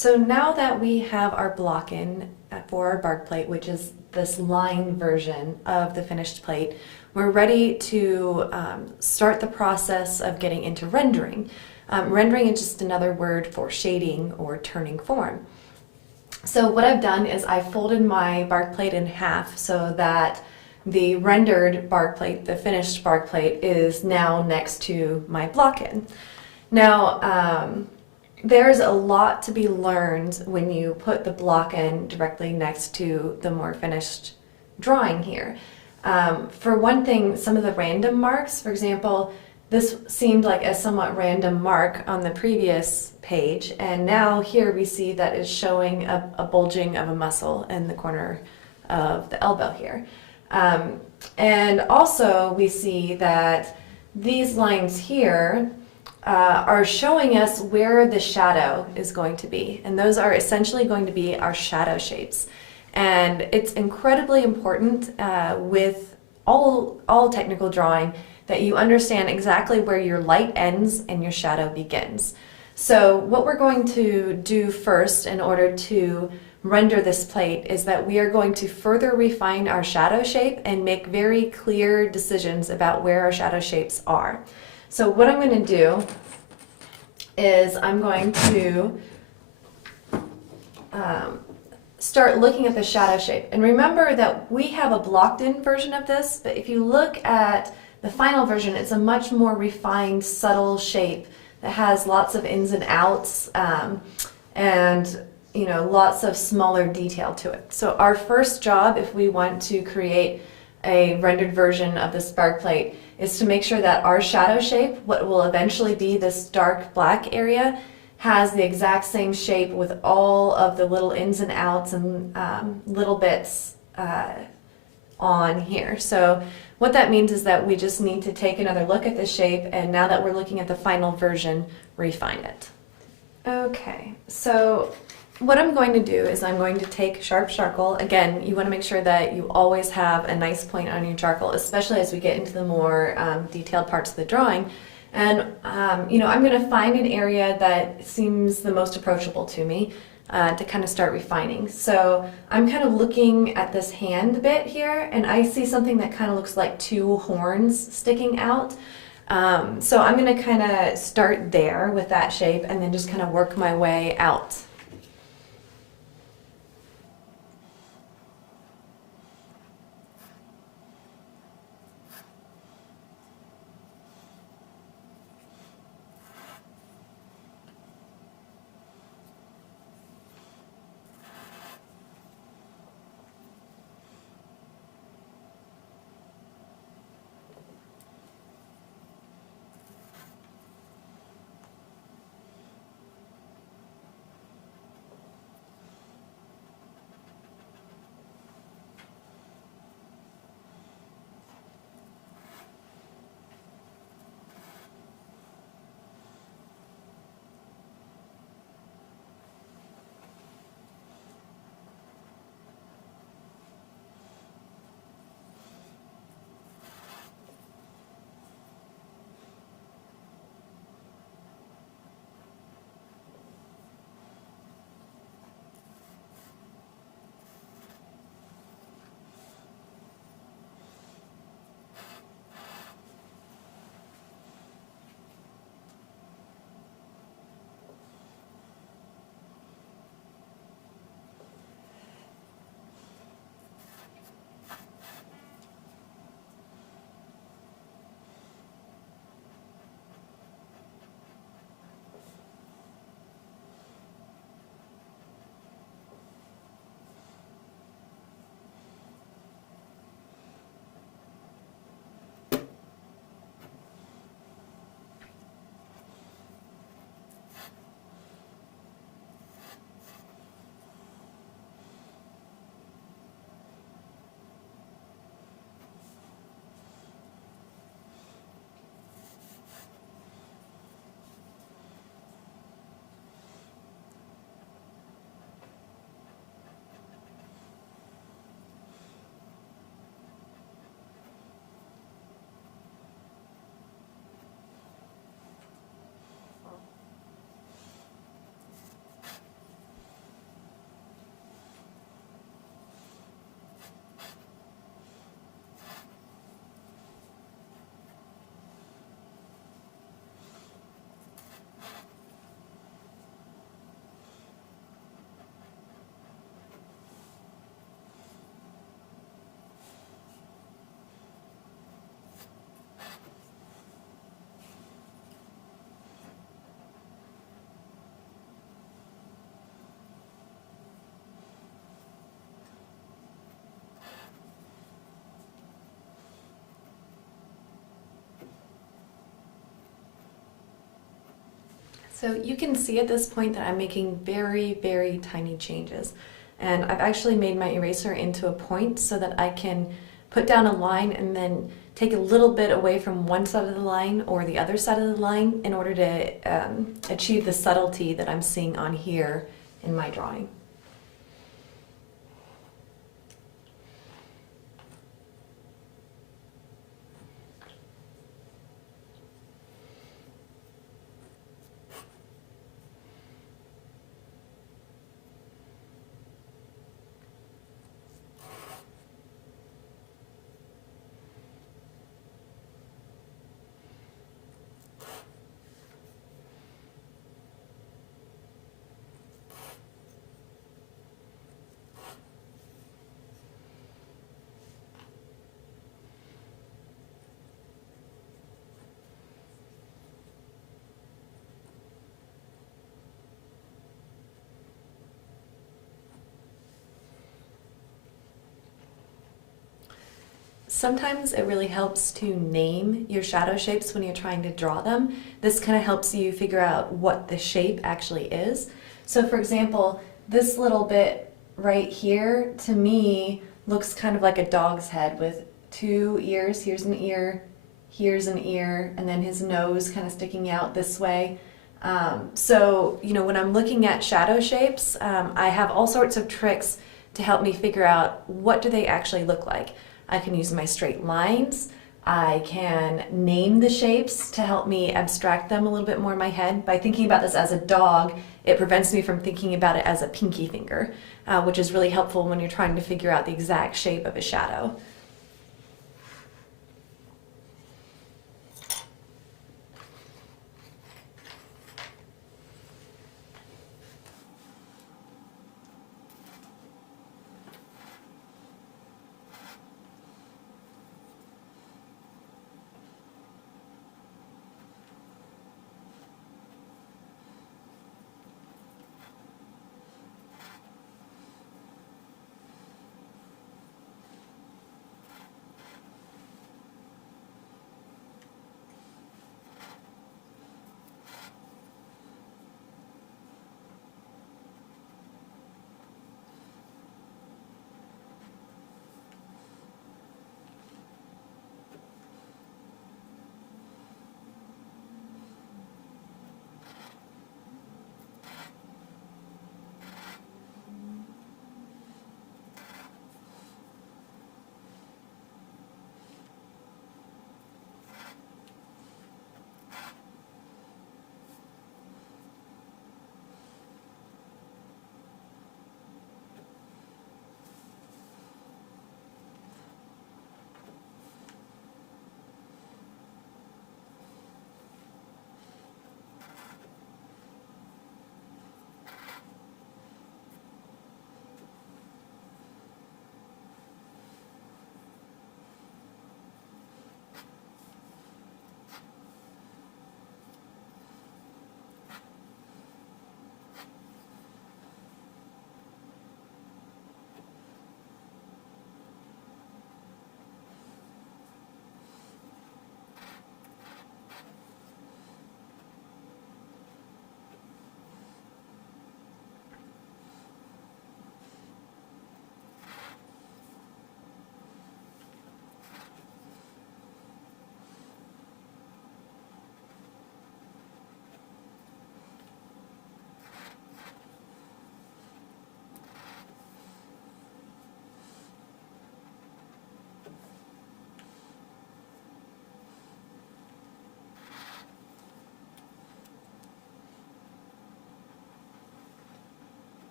So now that we have our block in for our bark plate, which is this line version of the finished plate, we're ready to start the process of getting into rendering. Rendering is just another word for shading or turning form. So what I've done is I've folded my bark plate in half so that the rendered bark plate, the finished bark plate, is now next to my block in. Now, there's a lot to be learned when you put the block in directly next to the more finished drawing here. For one thing, some of the random marks, for example, this seemed like a somewhat random mark on the previous page, and now here we see that it's showing a bulging of a muscle in the corner of the elbow here. And also we see that these lines here are showing us where the shadow is going to be, and those are essentially going to be our shadow shapes. And it's incredibly important with all technical drawing that you understand exactly where your light ends and your shadow begins. So what we're going to do first in order to render this plate is that we are going to further refine our shadow shape and make very clear decisions about where our shadow shapes are. So what I'm going to do is I'm going to start looking at the shadow shape. And remember that we have a blocked in version of this, but if you look at the final version, it's a much more refined, subtle shape that has lots of ins and outs and lots of smaller detail to it. So our first job, if we want to create a rendered version of this bark plate, is to make sure that our shadow shape, what will eventually be this dark black area, has the exact same shape with all of the little ins and outs and little bits on here. So what that means is that we just need to take another look at the shape, and now that we're looking at the final version, refine it. Okay, so what I'm going to do is I'm going to take sharp charcoal. Again, you want to make sure that you always have a nice point on your charcoal, especially as we get into the more detailed parts of the drawing. And I'm going to find an area that seems the most approachable to me to kind of start refining. So I'm kind of looking at this hand bit here, and I see something that kind of looks like two horns sticking out. So I'm going to kind of start there with that shape and then just kind of work my way out. So you can see at this point that I'm making very, very tiny changes. And I've actually made my eraser into a point so that I can put down a line and then take a little bit away from one side of the line or the other side of the line in order to achieve the subtlety that I'm seeing on here in my drawing. Sometimes it really helps to name your shadow shapes when you're trying to draw them. This kind of helps you figure out what the shape actually is. So for example, this little bit right here to me looks kind of like a dog's head with two ears. Here's an ear, here's an ear, and then his nose kind of sticking out this way. So, you know, when I'm looking at shadow shapes, I have all sorts of tricks to help me figure out what do they actually look like. I can use my straight lines. I can name the shapes to help me abstract them a little bit more in my head. By thinking about this as a dog, it prevents me from thinking about it as a pinky finger, which is really helpful when you're trying to figure out the exact shape of a shadow.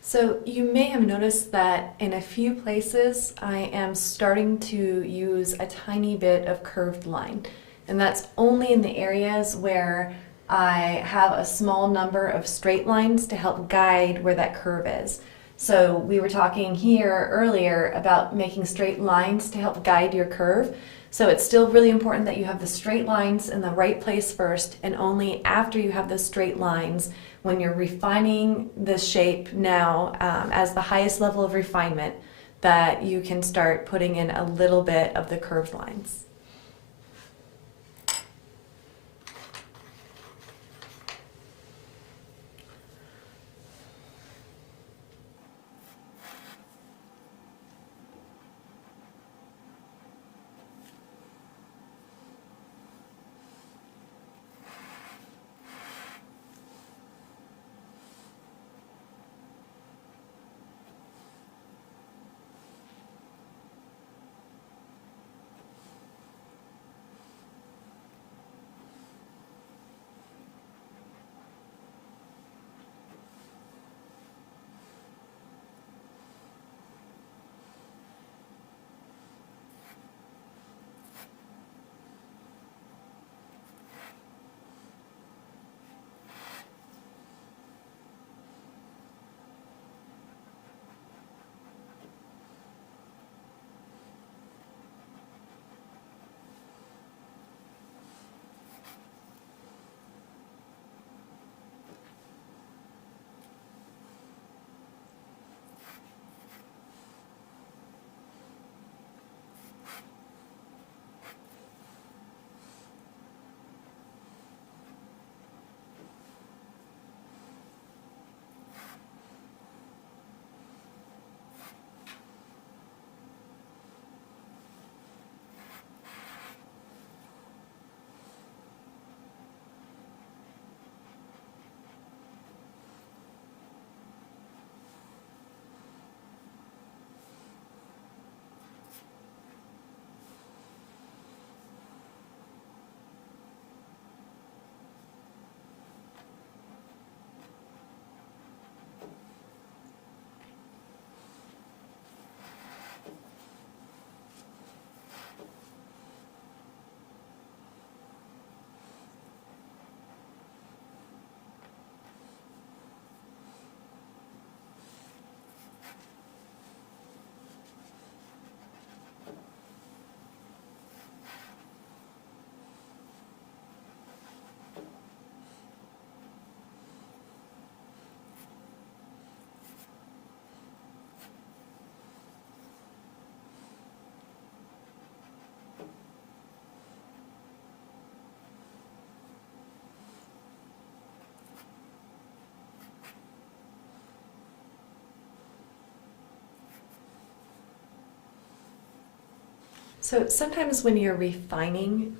So you may have noticed that in a few places I am starting to use a tiny bit of curved line, and that's only in the areas where I have a small number of straight lines to help guide where that curve is. So we were talking here earlier about making straight lines to help guide your curve. So it's still really important that you have the straight lines in the right place first, and only after you have those straight lines, when you're refining the shape now as the highest level of refinement, that you can start putting in a little bit of the curved lines. So sometimes when you're refining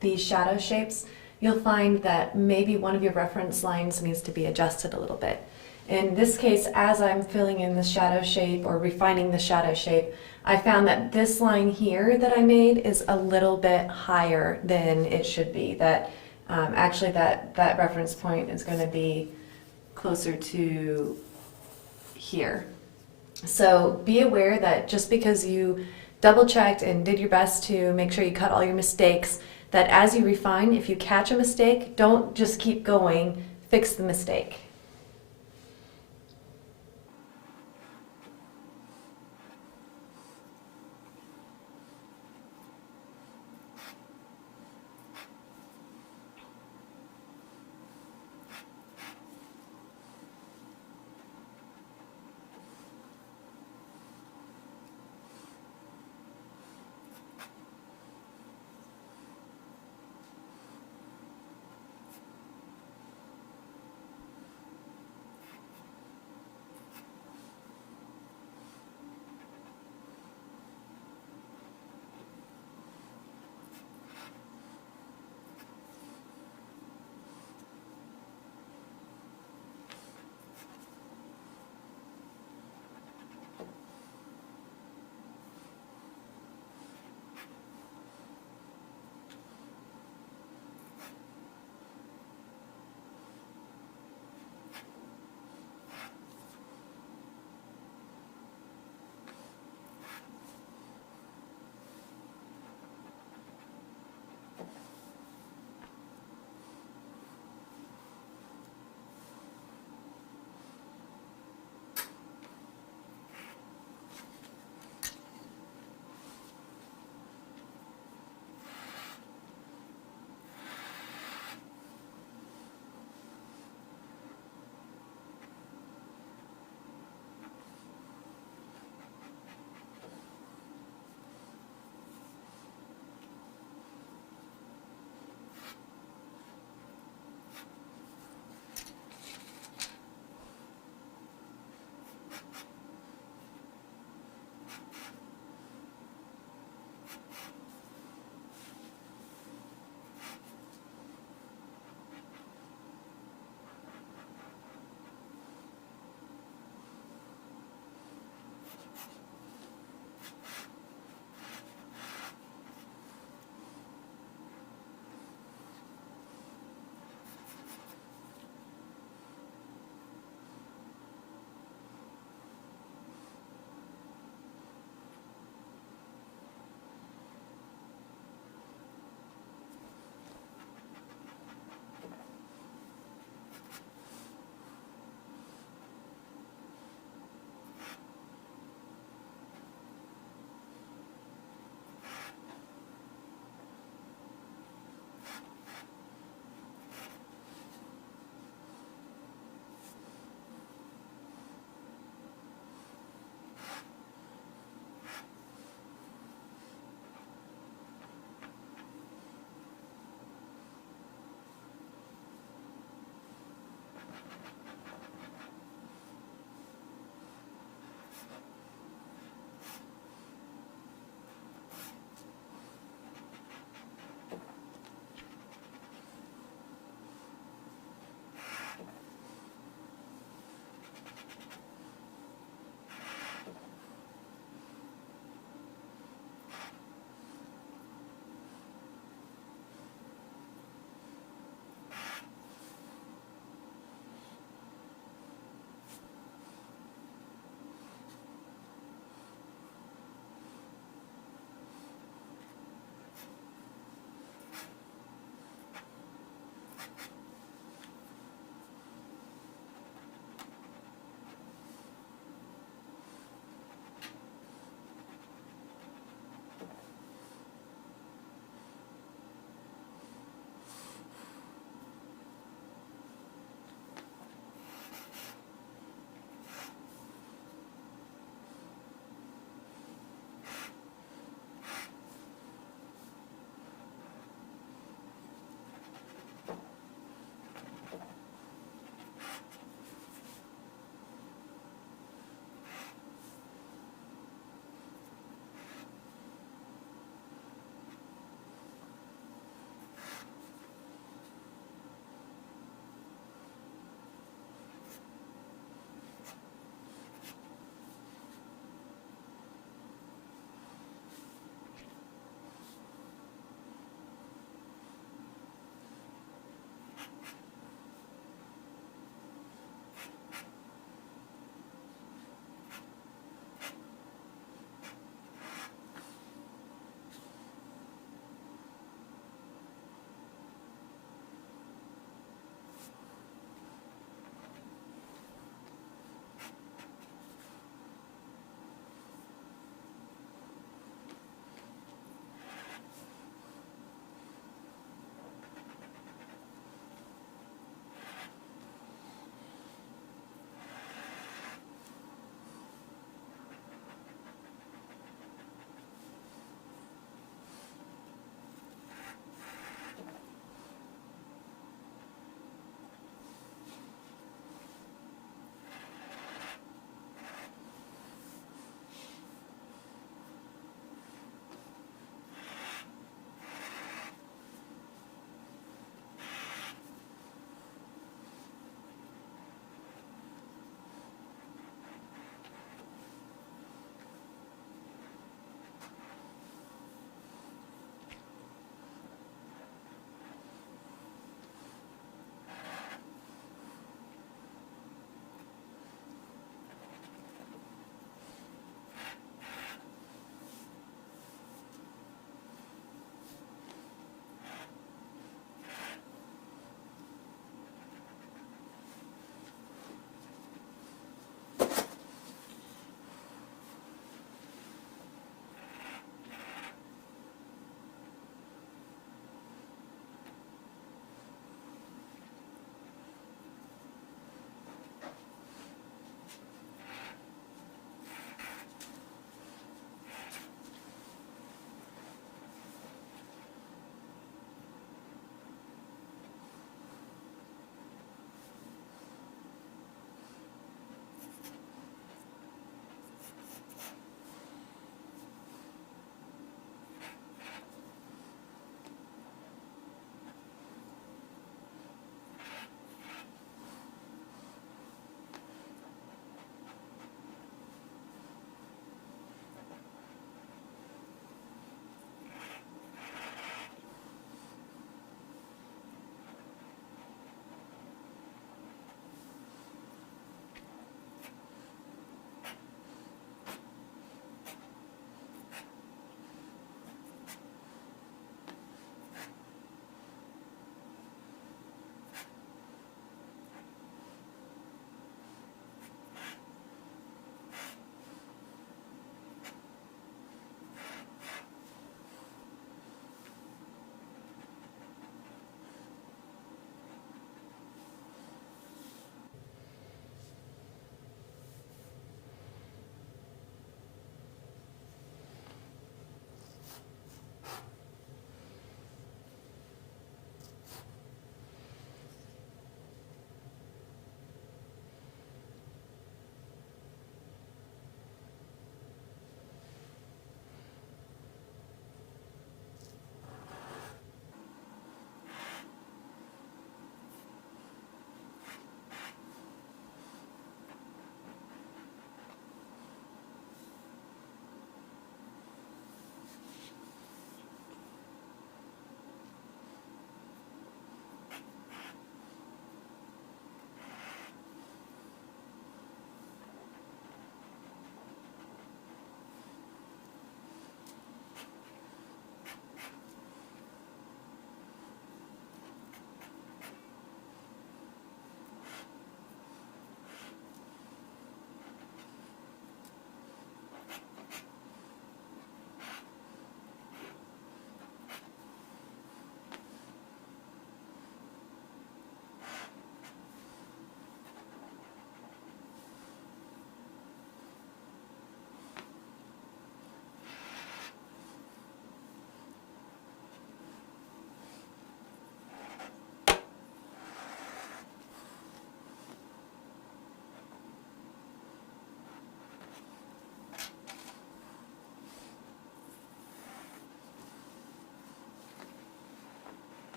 these shadow shapes, you'll find that maybe one of your reference lines needs to be adjusted a little bit. In this case, as I'm filling in the shadow shape or refining the shadow shape, I found that this line here that I made is a little bit higher than it should be. That actually that reference point is going to be closer to here. So be aware that just because you double checked and did your best to make sure you cut all your mistakes, that as you refine, if you catch a mistake, don't just keep going, fix the mistake.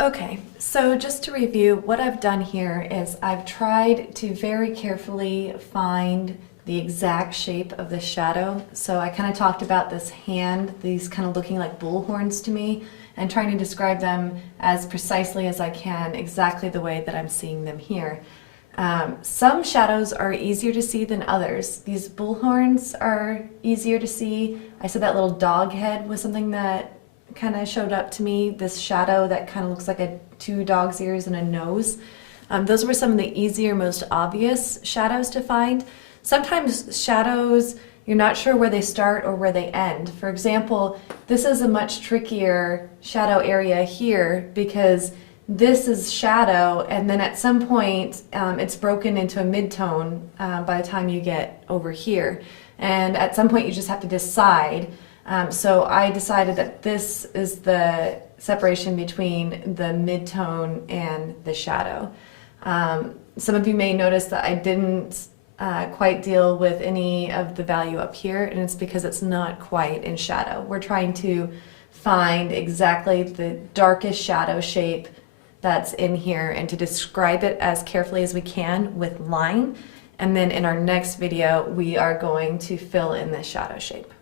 Okay, so just to review, what I've done here is I've tried to very carefully find the exact shape of the shadow. So I kind of talked about this hand, these kind of looking like bull horns to me, and trying to describe them as precisely as I can, exactly the way that I'm seeing them here. Some shadows are easier to see than others. These bull horns are easier to see. I said that little dog head was something that kind of showed up to me, this shadow that kind of looks like two dog's ears and a nose. Those were some of the easier, most obvious shadows to find. Sometimes shadows, you're not sure where they start or where they end. For example, this is a much trickier shadow area here because this is shadow, and then at some point it's broken into a midtone by the time you get over here. And at some point you just have to decide. So I decided that this is the separation between the midtone and the shadow. Some of you may notice that I didn't quite deal with any of the value up here, and it's because it's not quite in shadow. We're trying to find exactly the darkest shadow shape that's in here and to describe it as carefully as we can with line. And then in our next video, we are going to fill in the shadow shape.